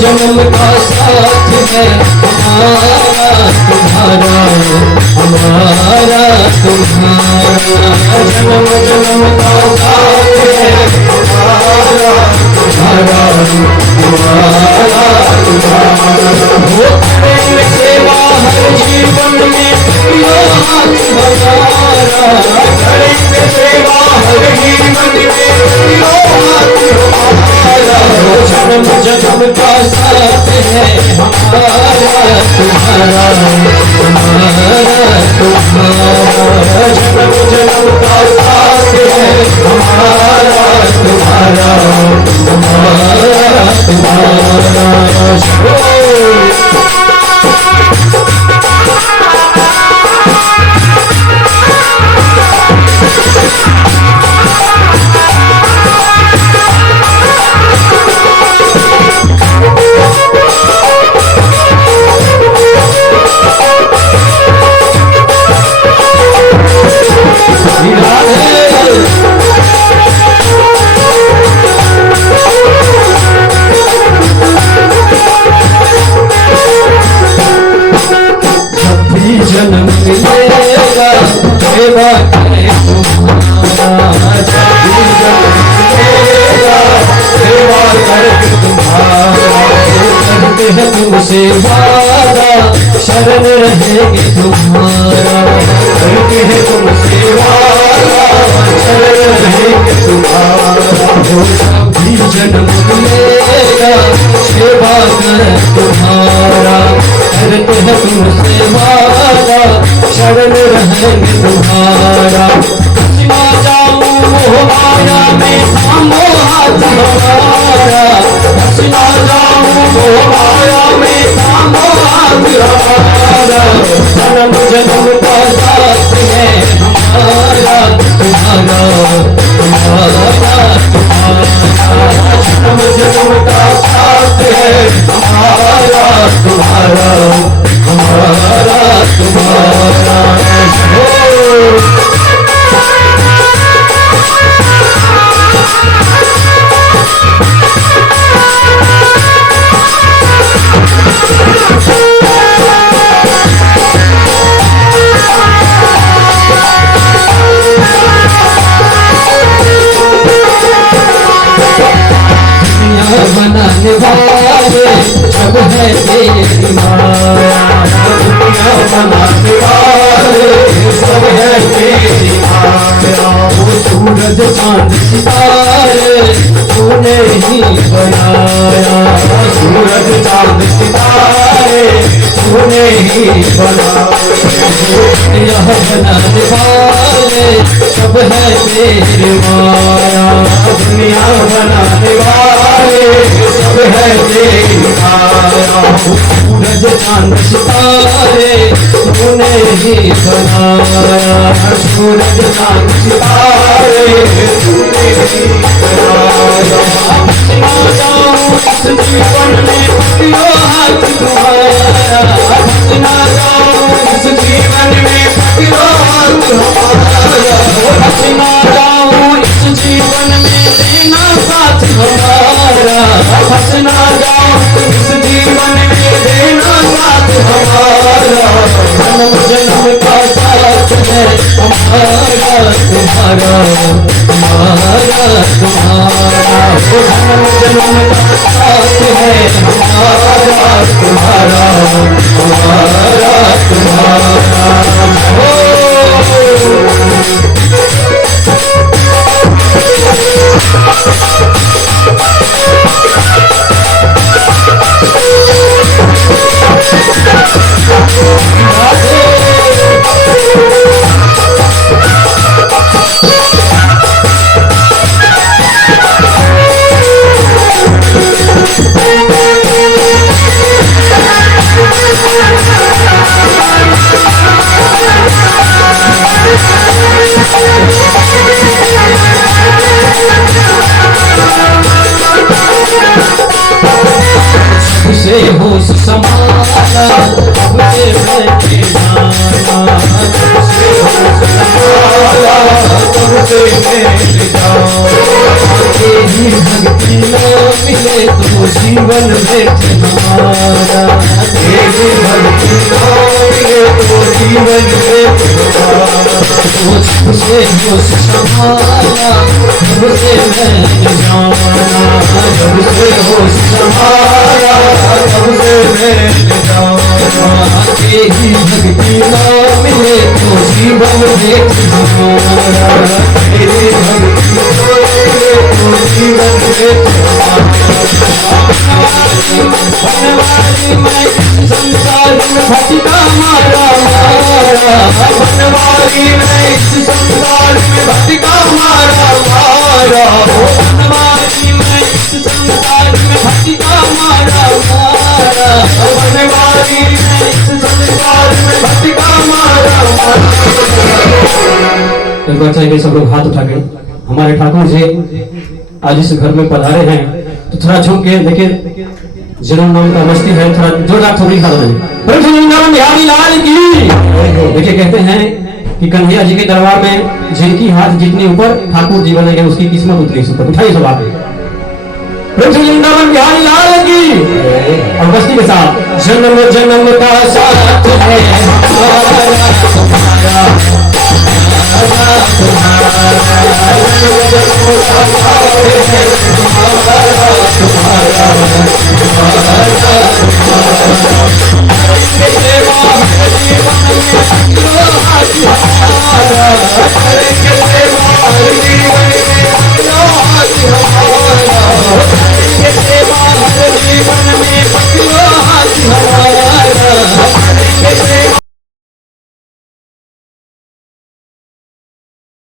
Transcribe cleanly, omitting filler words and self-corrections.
जन्म का साथ है हमारा तुम्हारा, हमारा तुम्हारा। जन्म जन्म का साथ है हमारा तुम्हारा, हमारा तुम्हारा। वो करेंगे सेवा हर जीवन में यो हाथ हमारा, करेंगे सेवा हर जीवन में यो हाथ हमारा। जन्म जन्म का साथ है हमारा तुम्हारा, हमारा तुम्हारा। जन्म जन्म का साथ है हमारा तुम्हारा, हमारा तुम्हारा। जन्म मिलेगा सेवा करें तुम्हारा, मिलेगा सेवा करें तुम्हारा। करते हैं तुमसे वादा शरण रहेंगे तुम्हारा, करते हैं तुमसे वादा शरण रहेंगे तुम्हारा। जो भी जन्म मिलेगा सेवा करें तुम्हारा, करते हैं तुमसे वादा शरण रहेंगे तुम्हारा। हंसना जाऊं मोह माया में थामो हाथ हमारा, हंसना जाऊं मोह माया में थामो हाथ हमारा। जन्म जन्म का साथ है हमारा तुम्हारा, हमारा तुम्हारा। जन्म जन्म का साथ है हमारा तुम्हारा, हमारा तुम्हारा। बनाने वाले सब है तेरी माया, दुनिया बनाने वाले सब है तेरी माया। वो सूरज चांद सितारे तूने ही बनाया, सूरज चांद सितारे तूने ही बनाया। यह बनाने वाले सब है तेरी माया, दुनिया बनाने वाले सब है तेरी माया। सूरज चांद सितारे तूने ही बनाया, सूरज चांद सितारे तूने ही बनाया। हंसना जाऊं इस जीवन में पतियो हाथ तुम्हारा, हंसना जाऊं इस जीवन में पतियो हाथ हमारा। हंसना जाऊं इस जीवन में देना साथ हमारा, हंसना जाऊं इस जीवन में देना साथ हमारा। जन्म जन्म का साथ है हमारा तुम्हारा, हमारा तुम्हारा। जन्म जन्म का साथ है हमारा तुम्हारा, हमारा तुम्हारा। से होश संभाला अब से बैठे जाना, से होश संभाला अब से बैठ जाओ। तेरी भक्ति न मिले तो हो जीवन व्यर्थ हमारा, तेरी भक्ति ना मिले तो जीवन व्यर्थ हमारा। जब से होश संभाला तब से मैंने जाना, जब से होश संभाला तब से मैंने जाना, तेरी भक्ति ना मिले तो जीवन व्यर्थ हमारा, तेरी भक्ति ना मिले तो जीवन व्यर्थ हमारा। बनवारी मैं इस संसार में भटका मारा मारा, बनवारी मैं इस संसार में भटका मारा मारा, बनवारी मैं इस संसार में भटका मारा मारा, बनवारी मैं इस संसार में भटका मारा मारा। एक बार चाहिए सब लोग हाथ उठा के हमारे ठाकुर जी आज इस घर में पधारे हैं तो थोड़ा झुक के देखिए, जन्म नाम का मस्ती है, थोड़ा जोरदार थोड़ी खा रहे हैं। बिहारी लाल की देखिए, कहते हैं कि कन्हैया जी के दरबार में जिनकी हाथ जितने ऊपर ठाकुर जी बनेंगे उसकी किस्मत उतनी ऊपर। उठाइए सब आगे, बिहारी लाल की। और मस्ती के साथ जन्म जन्म का साथ है हमारा तुम्हारा, तुम्हारा